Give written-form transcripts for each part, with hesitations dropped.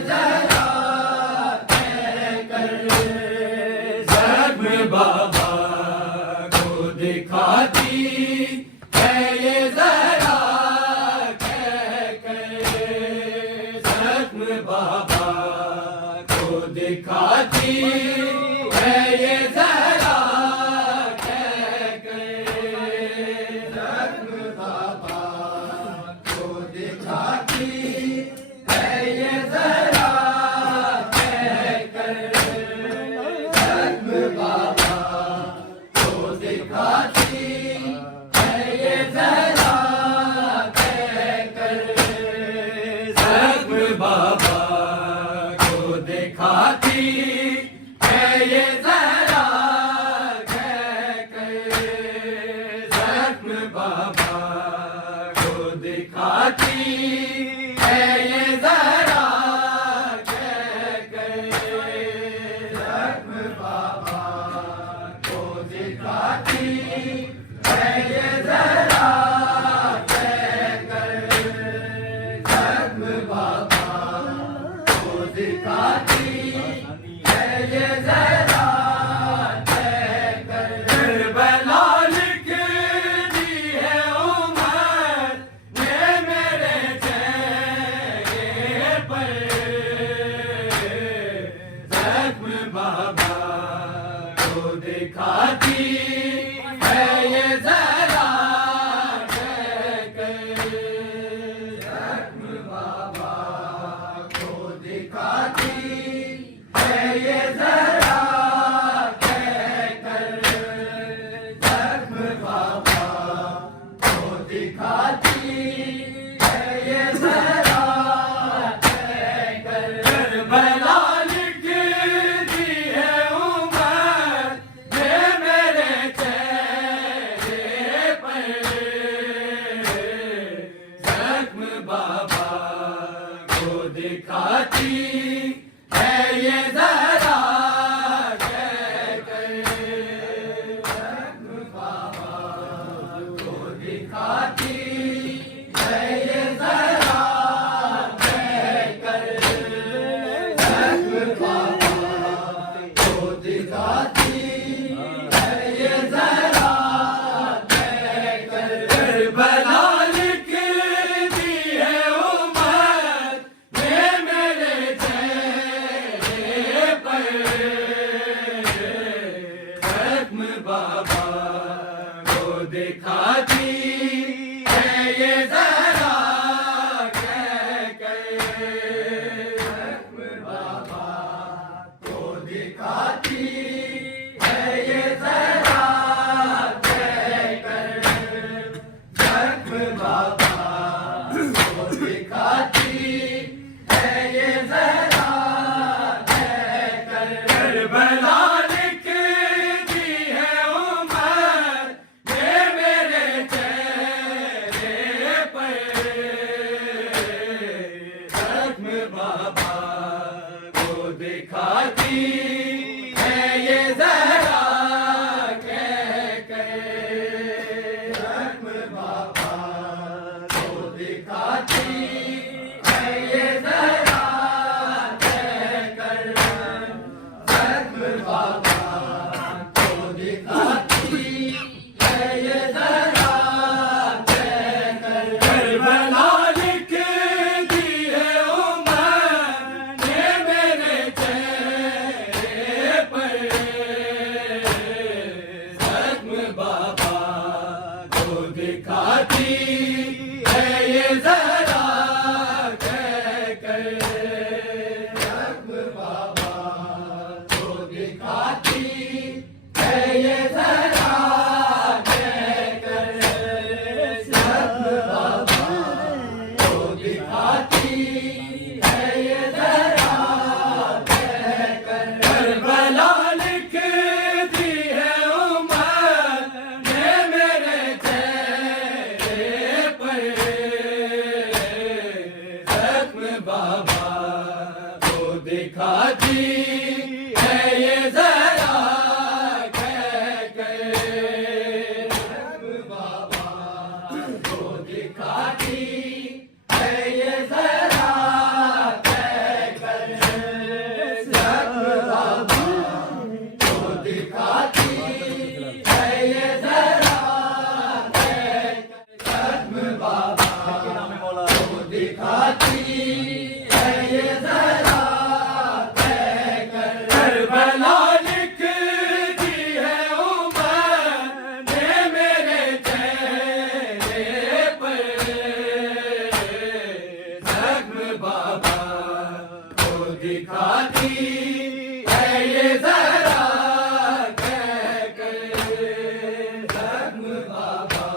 जरा कह कर जख्म बाबा को दिखाती है ये जरा कह कर जख्म बाबा को दिखाती है ये जरा कह कर जख्म बाबा को दिखाती है ये जरा कह कर जख्म बाबा को दिखाती है ये जरा कह कर जख्म बाबा को दिखाती है ये जरा कह कर जख्म बाबा को दिखाती है ये जरा कह कर जख्म बाबा को दिखाती है ये जरा कह कर जख्म बाबा को दिखाती है ये जरा कह कर करबला लिख दी है उमर ने मेरे चेहरे पर जख्म बाबा को दिखाती है ये जरा कह कर जख्म बाबा को दिखाती है ये जरा कह कर जख्म बाबा को दिखाती है ये जरा कह कर करबला लिख दी है उमर ने मेरे चेहरे पर जख्म बाबा को दिखाती है ये जरा कह कर जख्म बाबा को दिखाती है ये जरा कह कर जख्म बाबा को दिखाती है ये जरा कह कर करबला लिख दी है उमर ने मेरे चेहरे पर जख्म बाबा को दिखाती है ये जरा कह कर जख्म बाबा को दिखाती है ये जरा कह कर जख्म बाबा को दिखाती है ये जरा कह कर करबला लिख दी है उमर ने मेरे चेहरे पर जख्म बाबा को दिखाती है ये जरा कह कर जख्म बाबा को दिखाती है ये जरा कह कर जख्म बाबा को दिखाती है ये जरा कह कर करबला लिख दी है उमर ने मेरे चेहरे पर जख्म बाबा को दिखाती है ये जरा कह कर जख्म बाबा को दिखाती है ये जरा कह कर जख्म बाबा को दिखाती है ये जरा कह कर करबला लिख दी है उमर ने मेरे चेहरे पर जख्म बाबा को दिखाती है ये जरा कह कर जख्म बाबा को दिखाती है ये जरा कह कर दिखाती है ये जरा कह कर जख्म बाबा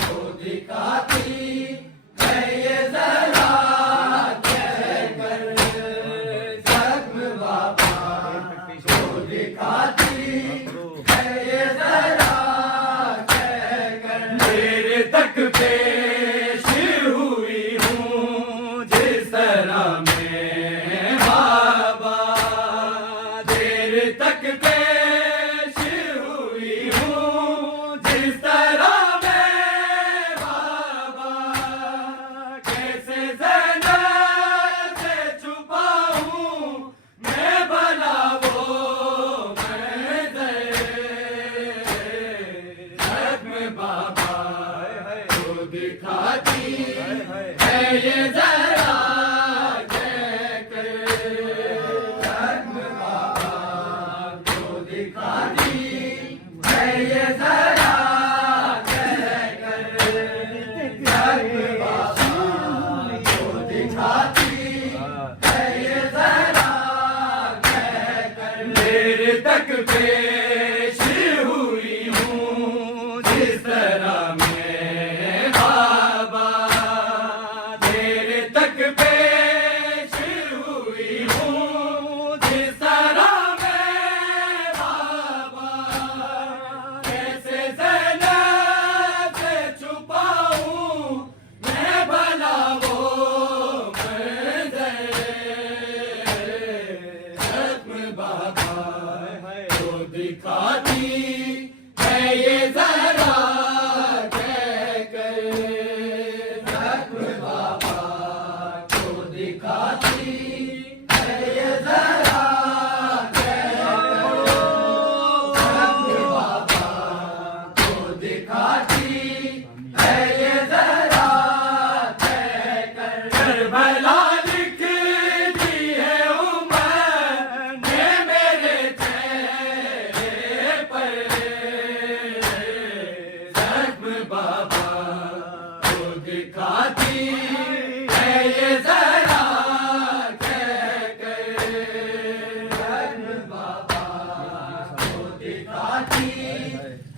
को दिखाती है ये जरा कह कर जख्म बाबा को दिखाती है ये जरा कह कर मेरे तक पेश हुई हूँ जिस तरह मैं बाबा देर तक पेश हुई हूँ जिस तरह मैं बाबा कैसे ज़ैनब से छुपाऊं मैं भला वो मैं जख्म बाबा को दिखाती है ये जरा कह कर जख्म बाबा को दिखाती है ये जरा कह कर जख्म बाबा को दिखाती है ये जरा कह कर मेरे तक पेश हुई हूँ जिस तरह मैं बाबा तेरे तक पेश हुई हूँ जिस तरह मैं बाबा कैसे ज़ैनब से छुपाऊं मैं भला वो मैं जख्म बाबा को दिखाती है ये जरा कह कर जख्म बाबा को दिखाती है ये जरा कह कर जख्म बाबा को दिखाती है ये जरा कह कर करबला लिख दी है उमर ने मेरे चेहरे पर जख्म बाबा को दिखाती है ये जरा कह कर जख्म बाबा को दिखाती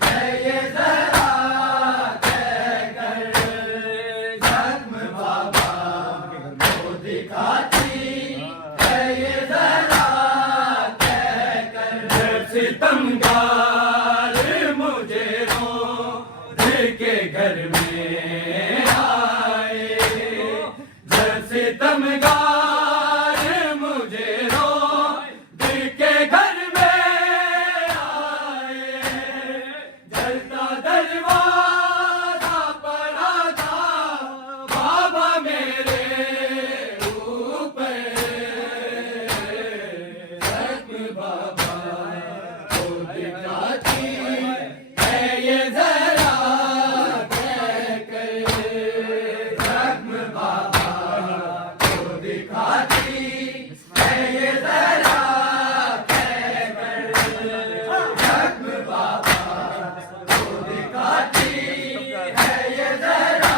है ये जरा कह कर जख्म बाबा को दिखाती है ये जरा कह कर जब सितमगार मुझे रोज़ के घर में आए जब सितमगार मुझे रोज़ के घर में आए जलता दरवाजा पड़ा था बाबा मेरे ऊपर जख्म बाबा को दिखाती है ये जरा कह कर जख्म बाबा को दिखाती है ये जरा कह कर जख्म बाबा को दिखाती है ये जरा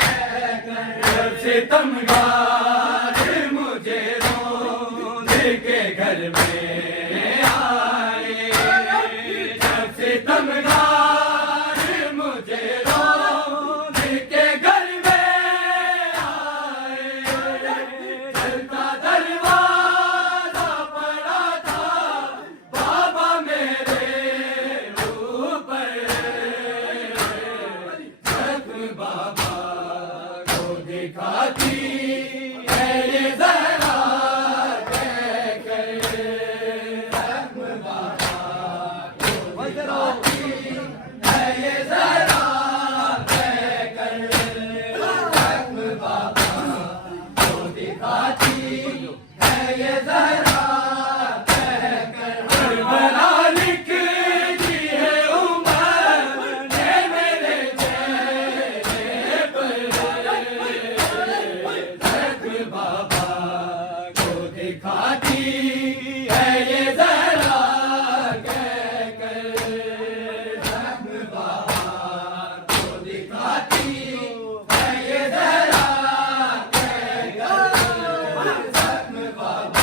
कह कर जब सितमगार मुझे रोज़ के घर में आए जब सितमगार मुझे रोज़ के घर में आए जलता दरवाजा पड़ा था बाबा मेरे ऊपर जख्म बाबा को दिखाती है ये जरा कह कर जख्म बाबा को दिखाती है ये जरा कह कर जख्म बाबा को दिखाती है ये जरा कह कर करबला लिख दी है उमर ने मेरे चेहरे पर जख्म बाबा को दिखाती है ये जरा कह कर जख्म बाबा को दिखाती है ये जरा कह कर जख्म बाबा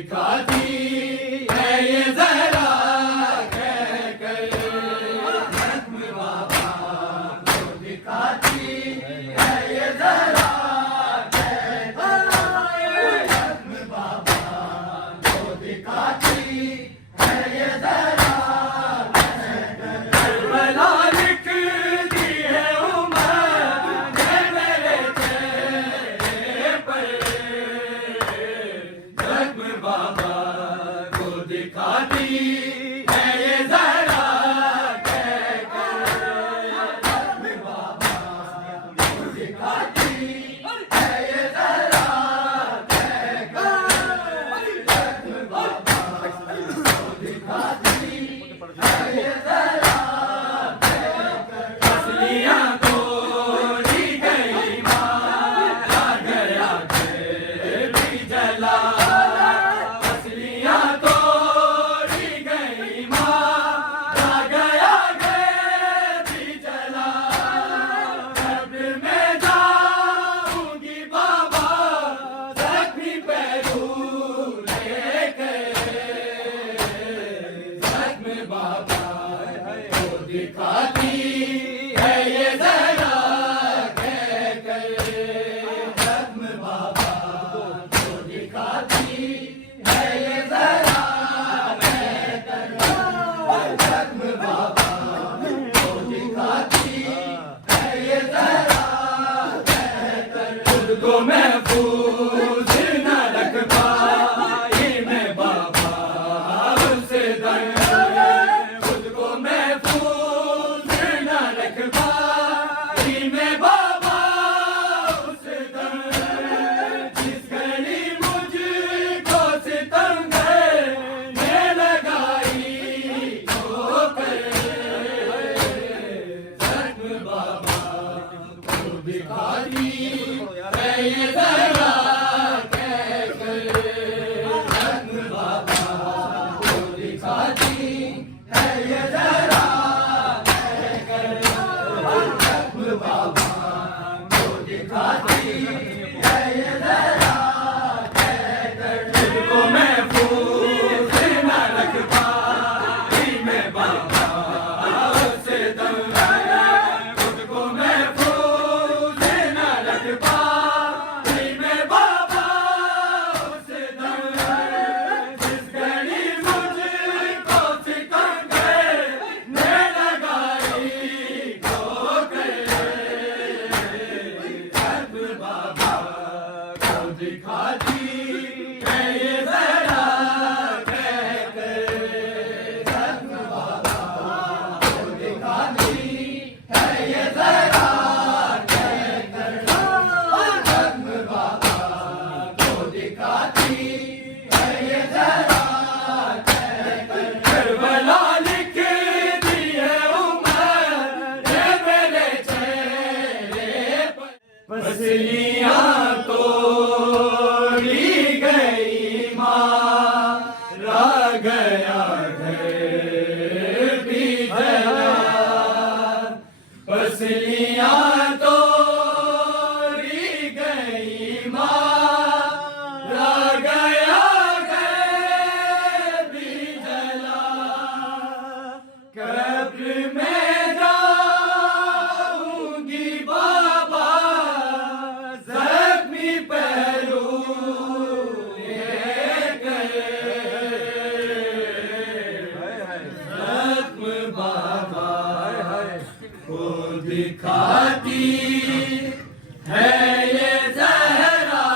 दिखाती है ये जरा कह कर जख्म बाबा को दिखाती है ये जरा कह कर जख्म बाबा को दिखाती है ये जरा कह कर करबला लिखती है उम्र मेरे चेहरे पर जख्म बाबा को दिखाती है ये जरा कह कर जख्म बाबा को दिखाती है ये जरा कह कर जख्म बाबा को दिखाती है ये जरा कह कर असलियां तोड़ी गई मारा गया फिर भी जला असलियां तोड़ी गई मारा गया फिर भी जला कब्र में जाऊंगी बाबा जख्मी पैरू लेके जख्म बाबा को दिखाती है ये जरा कह कर जख्म बाबा को दिखाती है ये जरा कह कर जख्म बाबा को दिखाती है ये जरा कह कर खुद को महफूज न रख पाई मैं बाबा उससे दर खुद को महफूज न रख पाई मैं बाबा उससे दर जिस घड़ी मुझको सितम ने लगाई ठोकर जख्म बाबा को दिखाती है ये जरा कह कर जख्म बाबा को दिखाती है ये जरा कह कर जख्म बाबा को दिखाती है ये जरा कह कर तुझको महफूज न रख पाई मैं बाबा उससे दम खुद को महफूज न रख पाई मैं बाबा उससे दम जिस घड़ी मुझको सितम ने लगाई ठोकर जख्म बाबा को दिखाती है ये जरा कह कर जख्म बाबा को दिखाती है ये जरा कह कर जख्म बाबा को दिखाती है ये जरा कह कर करबला लिख दिए उम्र मेरे चेहरे पर पसलियां तोड़ी गई मारा गया घर भी जला पसलियां तोड़ी गई मारा गया घर भी जला कब्र में जाऊंगी बाबा जख्मी पैरू लेकर जख्म बाबा को दिखाती है ये जहरा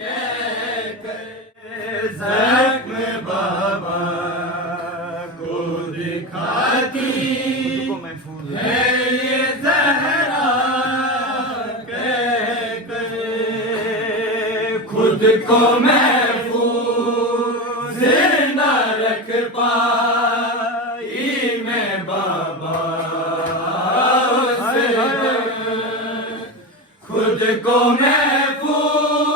कह कर जख्म बाबा को दिखाती है ये जहरा कह कर खुद को महफूज न रख पाई मैं बाबा उससे खुद को महफूज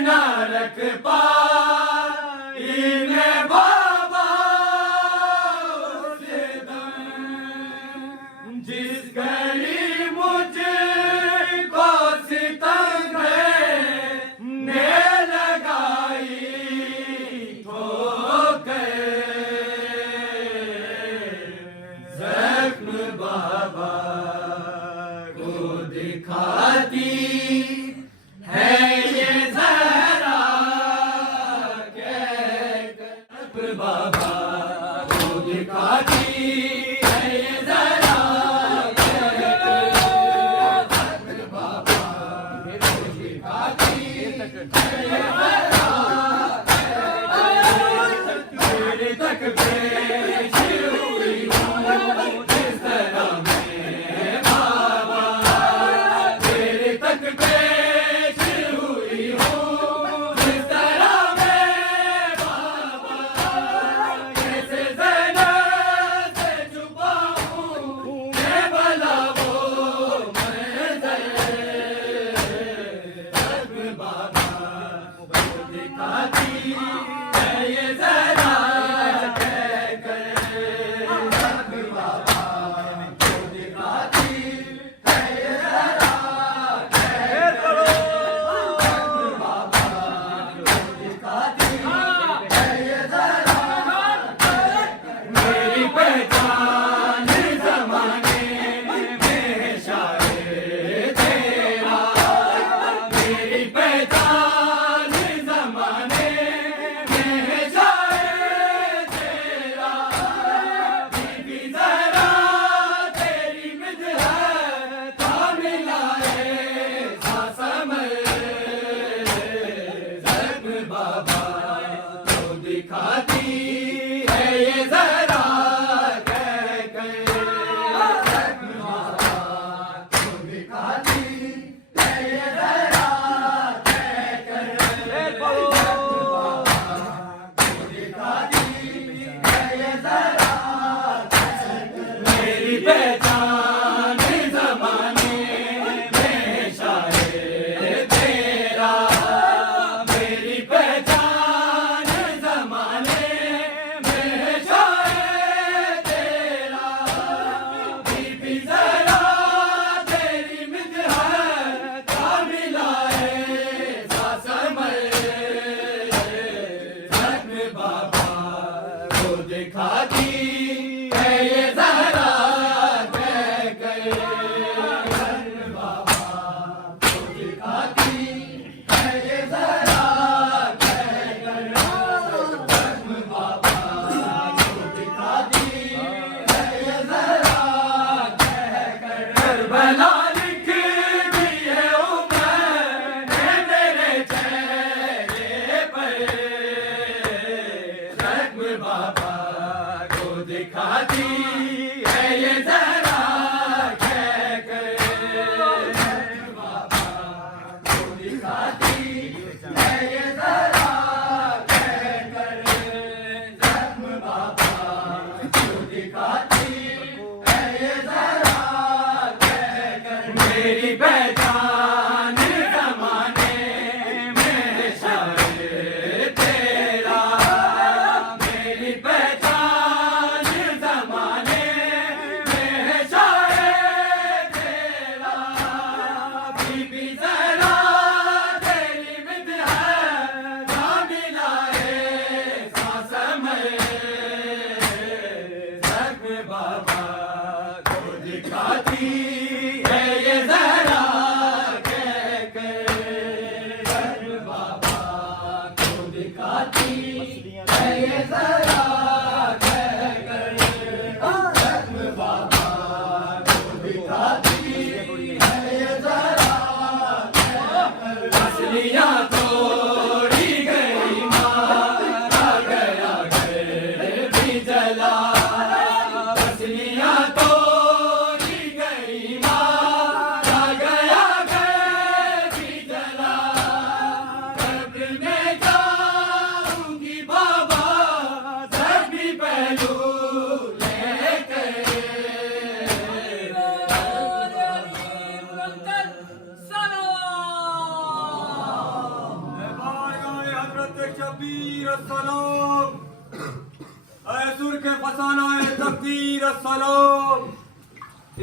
न रख पाई मैं बाबा उससे जिस घड़ी मुझको सितम ने लगाई तेरे तक पेश हुई हूँ जिस तरह मैं बाबा, तेरे तक पेश हुई हूँ जिस तरह मैं बाबा, कैसे ज़ैनब से छुपाऊँ मैं भला वो मंज़र, ज़ख्म बाबा को दिखाती है ये ज़रा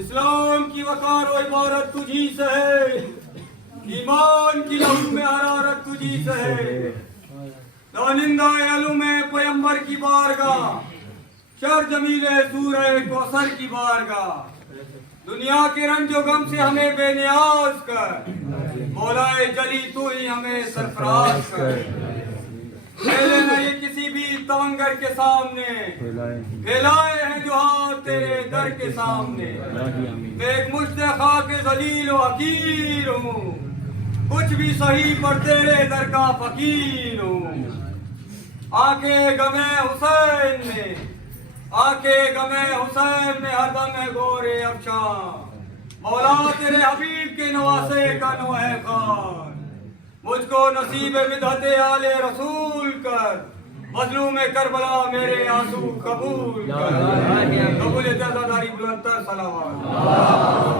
इस्लाम की वकार और इबारत तुझी से है, ईमान की लहू में हरारत तुझी से है। दानिंदा अलूम पैगंबर की बारगाह, शर जमीले सूरह कौसर की बारगाह, दुनिया के रंजो गम से हमें बेनियाज कर, मौलाए जली तू ही हमें सरफराज कर। फैले न ये किसी भी तवंगर के सामने, फैलाए हैं जो हाथ तेरे दर के सामने। मैं एक मुश्त खाक ज़लील व हकीर हूँ, कुछ भी सही पर तेरे दर का फकीर हूँ। आके गमे हुसैन में, आके गमे हुसैन में हरदम है गोरे अफशा। मौला तेरे हबीब के नवासे का नो है खान। मुझको नसीब मिदहते आले रसूल कर, मजलूम करबला मेरे आंसू कबूल कर। कबूल बुलंद सलावत।